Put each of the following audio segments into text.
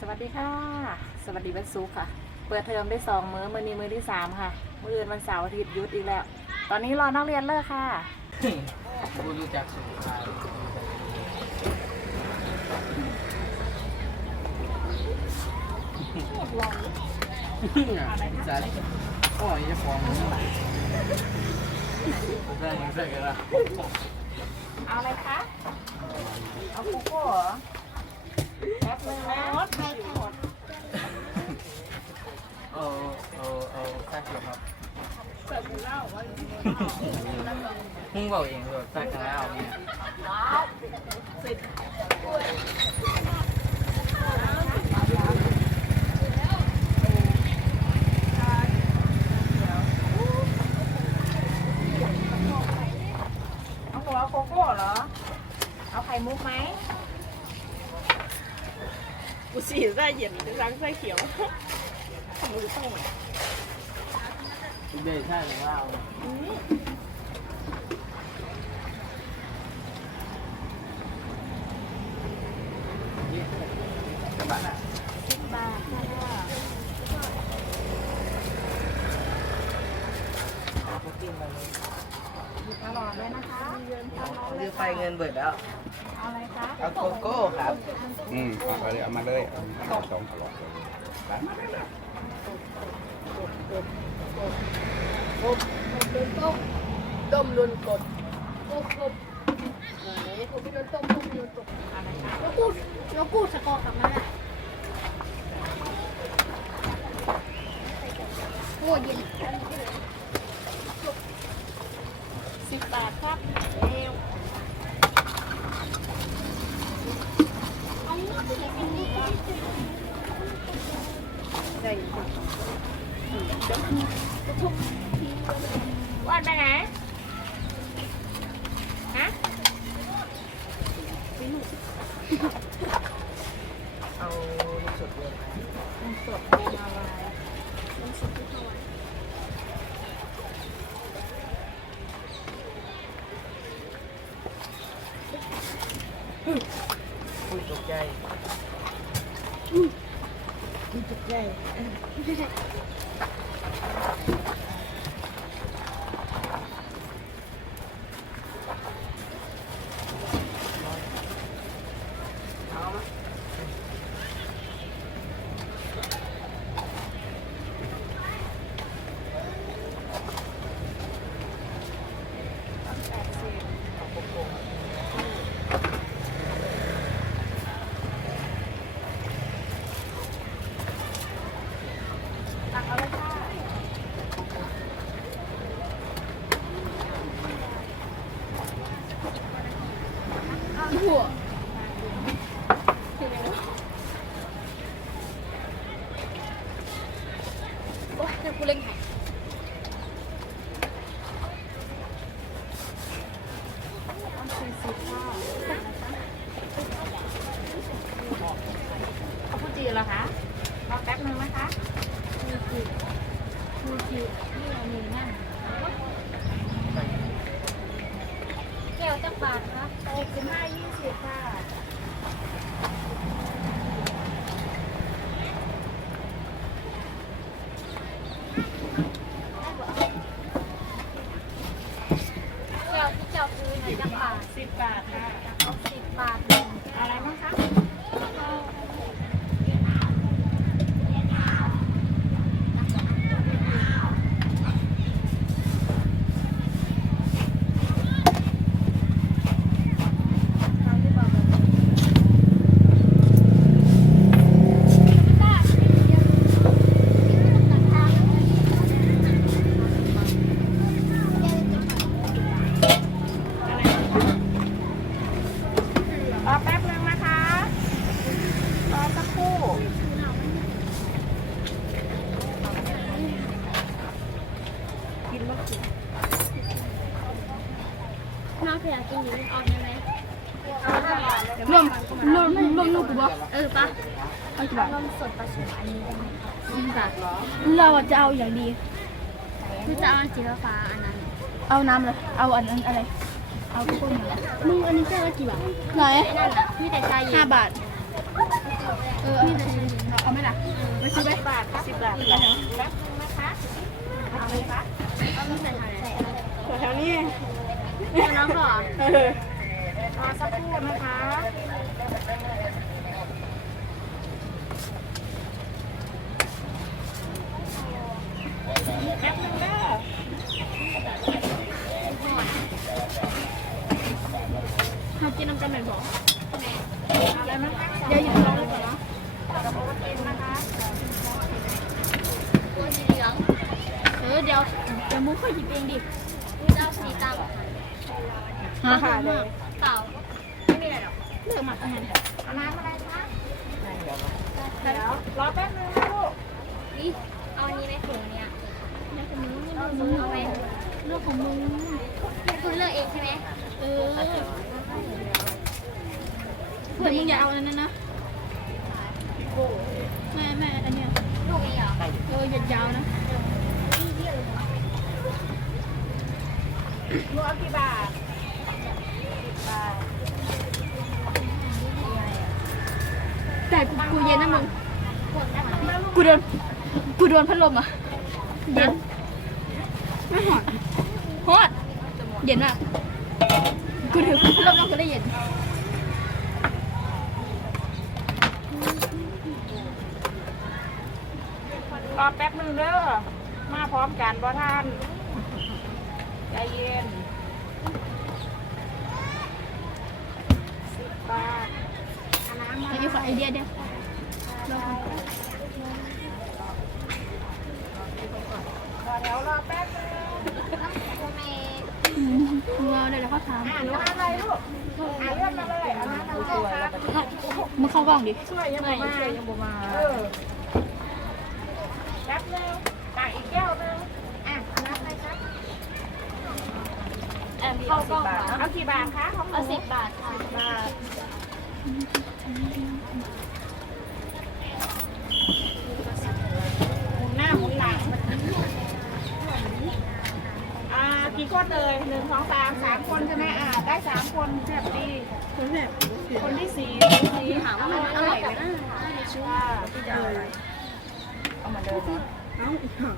สวัสดีค่ะ สวัสดีวันศุกร์ค่ะ เปิดเทอมได้สองมื้อมื้อนี้มื้อที่สามค่ะ มื้ออื่นวันเสาร์อาทิตย์หยุดอีกแล้ว ตอนนี้รอนักเรียนเลิกค่ะกูรู้จักสุภาพจัดโอ้ยจะฟ้องมึงได้ยังไงกันล่ะเอาอะไรคะ เอาโกโก้เหรอ เอาเอาเอาแค่เขียครับมึงบอกเองเลยแค่กันแล้วเนี่ยเอาหัวโกโก้เหรอ เอาไข่มุกไหม กูสีใส่เย็นล้างใส่เขียวทำมือต้อง เดชใช่หรือว่า บาทค่ะหยิบตลอดเลยนะคะเอาน้องเล คื ย อ ไปค่ะเงินเบิดแล้ว เอาอะไรคะเอาโกโก้ครับ อืมเอาไปเลยเอามาเลยเอาสองตลอดเลยต้มต้มลุนกดต้มต้มไหนผมไปโดนต้มต้มโดนต้มอะไรคะแล้วกูแล้วกูสกอร์กลับมาโอ้เย็นสิบบาทครับเร็ว เอาเนื้อไปไหนกันดี วันไปไหน ฮะ เอาสุดเลยมันสดแมงอะไรคุยตกใจ ตั Thank you. บาทสิบบาทค่ะ เอาสิบบาทหนึ่ง เอาอะไรบ้างคะ รอแป๊บนึงนะคะ รอสักครู่ กินมะเขือ น้องเสียกินอยู่เอาได้ไหม เอาห้าบาทเลย รวมรวมรวมลูกกูบอกเออปะเอากี่บาท นมสดผสมอันนี้ได้ไหมคะ สิบบาท เหรอ เราจะเอาอย่างดีคือจะ เอาอันสีฟ้าอันนั้นเอาน้ำเลย เอาอันนั้นอะไร เอาทุกคนเลยมึงอันนี้แก้วละกี่บาทไหนนั่นน่ะมีแต่ชาเย็นห้าบาท เออ มีแต่ชาเย็นไม่สิบบาทค่ะสิบบาทค่ะแป๊บนึงนะคะเอาเลยคะแถวนี้น้องเหรอเออรอสักครู่นะคะแป๊บนึงเด้อ เขากินน้ำกัน เดี๋ยวหยิบลองเลยก่อนนะตัวสีเหลืองเออเดี๋ยวเดี๋ยวมุกค่อยหยิบเองดิเจ้าสีดฮะค่ะเลยำเปล่าไม่มีอะไรหรอกเลือกมาอาหารเอาน้ำอะไรคะเดี๋ยวรอแป๊บนึงนะลูกนี่เอาอันนี้ไหมถุงเนี้ยเลือกของมึงเอาถุงเอาไหมเลือกของมึงคุณเลือกเองใช่ไหมเออ เดี๋ยวมึงอย่าเอาอันนั้นนะแม่แม่อันเนี้ยลูกนี้เหรอเออหยัดยาวนะลูกเอากี่บาทบาทแต่กูกูเย็นนะมึงขวดน้ำมันกูโดน กูโดนพัดลมอะ เย็น ไม่หอดฮอด เย็นมากกูถือพัดลมแล้วกูได้เย็น รอแป๊บนึงเด้อมาพร้อมกันบ่ท่านใจเย็นสิบบาทเอาน้ำมา ไอเดียขอไอเดียเดียวรอแถวรอแป๊บนึงตัวเมย์มึงเอาเดี๋ยวเขาถามอ่าหนูเอาอะไรลูกอ่าเลื่อนมาเลยเอาน้ำอะไรครับมึงเข้ากล้องดิช่วยยังบ่มายังบ่มาเออ แป๊บนึงตักอีกแก้วนึงอะเอาน้ำอะไรครับแอบเข้ากล้องเหรอเอากี่บาทคะของหนูเอาสิบบาทค่ะบาทหมุนหน้าหมุนหลังอ่ากี่คนเลยหนึ่งสองสามสามคนใช่ไหมอ่าได้สามคนแซ่บดีคนที่สี่สี่ถามว่ามันอร่อยไหมว่า พี่จะเอาอะไรเอามาเดิม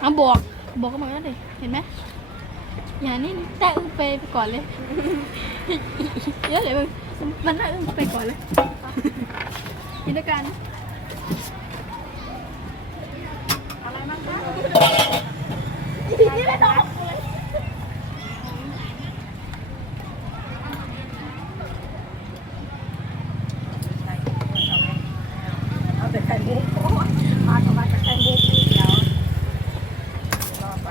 เอาบอกบอกก็มาแล้วดิเห็นไหมอย่านี่แต่อึ้งไปก่อนเลยเยอะเลยมึงมันน่าอึ้งไปก่อนเลยกินด้วยกันอะไรบ้างคะ นี่ไม่ต้อง เอาแต่ไข่มุกมากับมาจากไข่มุกนี่เดียวรอไป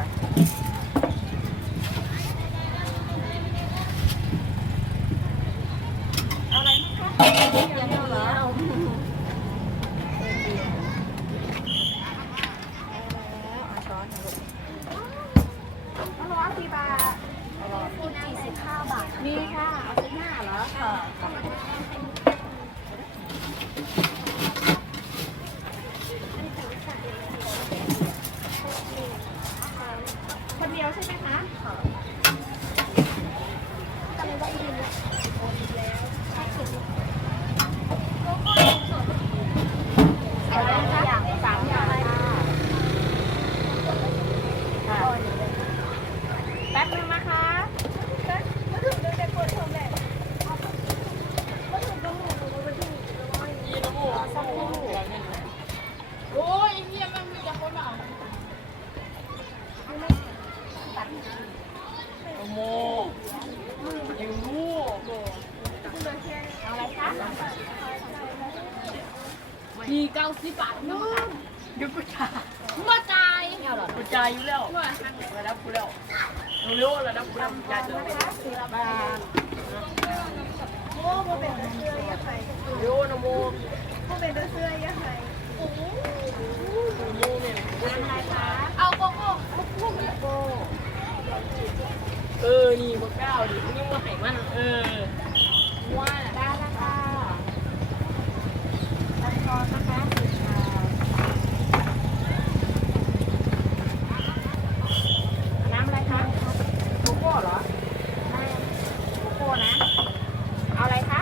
เอาอะไรนะคะเดี๋ยวเหรอเอาเอาร้อยกี่บาท ฟูจิสิบห้าบาท มีค่ะ เอาสิบห้าเหรอค่ะคนเดียวใช่ไหมคะเอาอะไรคะอย่างสามอย่างค่ะค่ะแป๊บนึงนะคะ มีเก้าสิบบาทนู่นเดี๋ยวกูจ่ายมาจ่ายกูจ่ายอยู่แล้วระดับกูแล้วเร็วๆระดับกูแล้วจ่ายเลยสิบบาทเร็วนะโมอะไรคะเอาโกโก้โก้เออ นี่บักเก้าดินี่มาให้มัน เออว่าได้แล้วค่ะตัดคอนนะคะสิบบาทน้ำอะไรคะโกโก้เหรอโกโก้นะ เอาอะไรคะ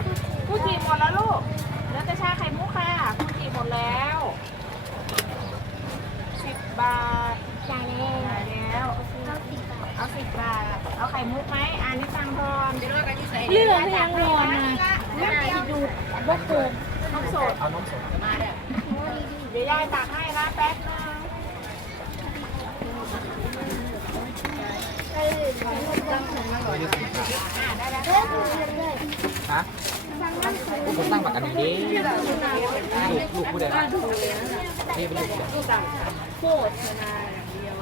ฟูจิหมดแล้วลูกแล้วจะชาไข่มุกค่ะฟูจิหมดแล้ว บกคูน้ำสดเอาน้ำสดมาเดี๋ยวยายตักให้นะแป๊บนึงฮะผมตั้งบัตรอันนี้ลูกลูกผู้ใดนี่เป็นลูกผู้ใดโคตรนาอย่างเดียว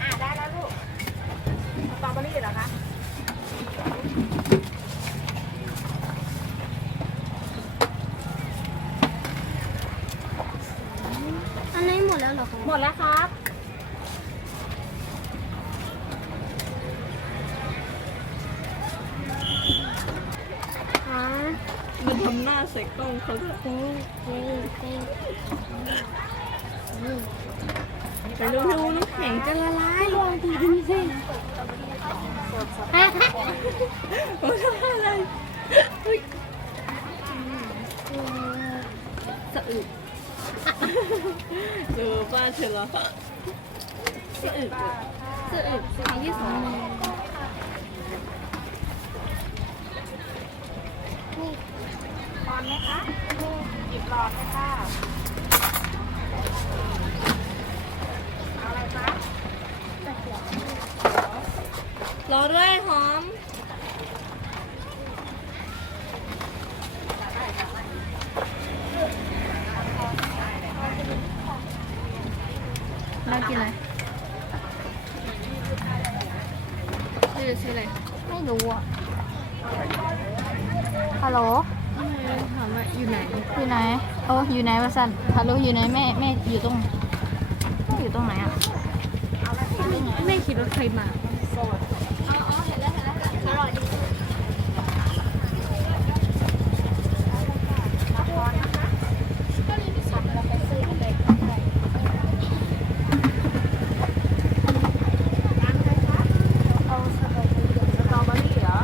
อ่าได้แล้วลูกสตรอเบอรี่เหรอคะ อันนี้หมดแล้วเหรอคะ หมดแล้วครับ อ๋อ มันทำหน้า ใส่กล้องเขาด้วยเต้เต้เต้ไปเร็วๆน้ำแข็งจะละลายลองดีดูสิฮะฮะโอ้ยอะไรเฮ้ยสะอึกเออป้าเฉลยสะอึกอะสะอึกครั้งที่สอง อนไหมคะหยิบหลอดเลยค่ะเอาอะไรคะรอด้วยหอมเรากินอะไรนี่จะชื่ออะไรไม่รู้อะฮัลโหล ถามว่าอยู่ไหนอยู่ไหนโอ้อยู่ไหนวะสันฮัลโหลอยู่ไหนแม่แม่อยู่ตรงแม่อยู่ตรงไหนอะแม่คิดว่าใครมา สตรอเบอรี่เหรอ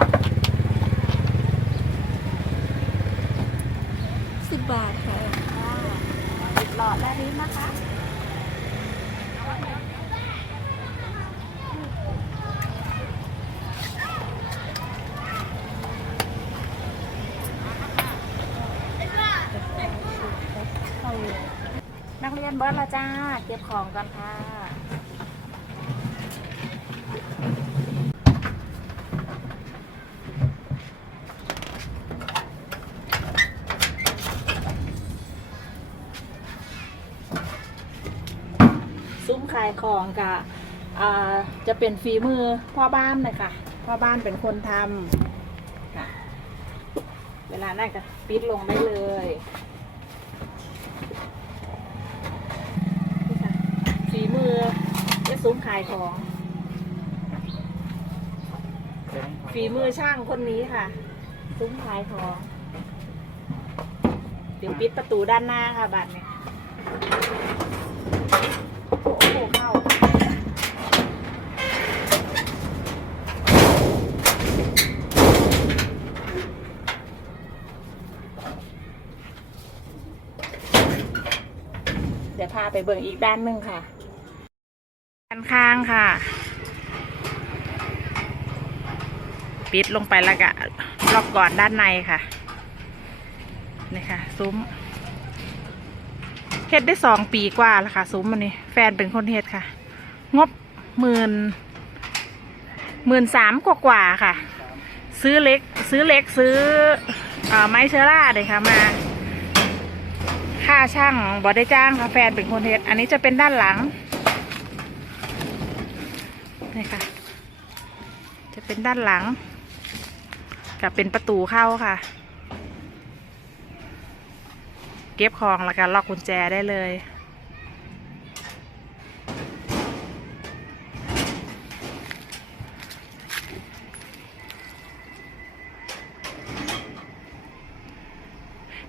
สิบบาทค่ะ หยิบหลอดและลิ้นนะคะ นัก เบิร์ดละจ้า เก็บของกันค่ะ ซุ้มขายของกะจะเป็นฝีมือพ่อบ้านเลยค่ะพ่อบ้านเป็นคนทำเวลานั่นก็ปิดลงได้เลยนี่ค่ะฝีมือจะ ซุ้มขายของ ฝีมือช่างคนนี้ค่ะ ซุ้มขายของ เดี๋ยวปิดประตูด้านหน้าค่ะบัตรเนี่ยโอ้โหเข้าเดี๋ยวพาไปเบิ่งอีกด้านหนึ่งค่ะ ด้านข้างค่ะ ปิดลงไปแล้วก็ล็อกก่อนด้านในค่ะ นี่ค่ะ ซุ้มเฮ็ดได้สองปีกว่าแล้วค่ะ ซุ้มอันนี้แฟนเป็นคนเฮ็ดค่ะ งบหมื่นหมื่นสามกว่ากว่าค่ะ ซื้อเล็ก ซื้อเล็กซื้อเอ่อไม้เชอร่าเลยค่ะมาค่าช่างบอได้จ้างค่ะแฟนเป็นคนเฮ็ด อันนี้จะเป็นด้านหลัง นี่ค่ะ จะเป็นด้านหลัง กับเป็นประตูเข้าค่ะ เก็บของแล้วก็ล็อกกุญแจได้เลย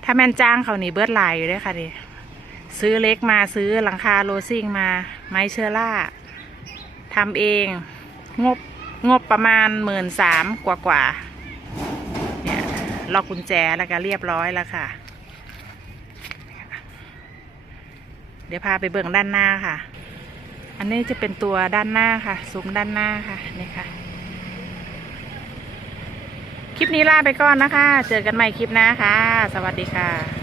ถ้าแม่นจ้างเขานี่เบิดลายอยู่ด้วยค่ะดิซื้อเล็กมาซื้อหลังคาโรซิ่งมา ไม้เชื้อรา ทำเอง งบงบประมาณหมื่นสามกว่ากว่าๆล็อกกุญแจแล้วก็เรียบร้อยแล้วค่ะ เดี๋ยวพาไปเบิ่งด้านหน้าค่ะ อันนี้จะเป็นตัวด้านหน้าค่ะซุ้มด้านหน้าค่ะนี่ค่ะ คลิปนี้ลาไปก่อนนะคะ เจอกันใหม่คลิปหน้าค่ะ สวัสดีค่ะ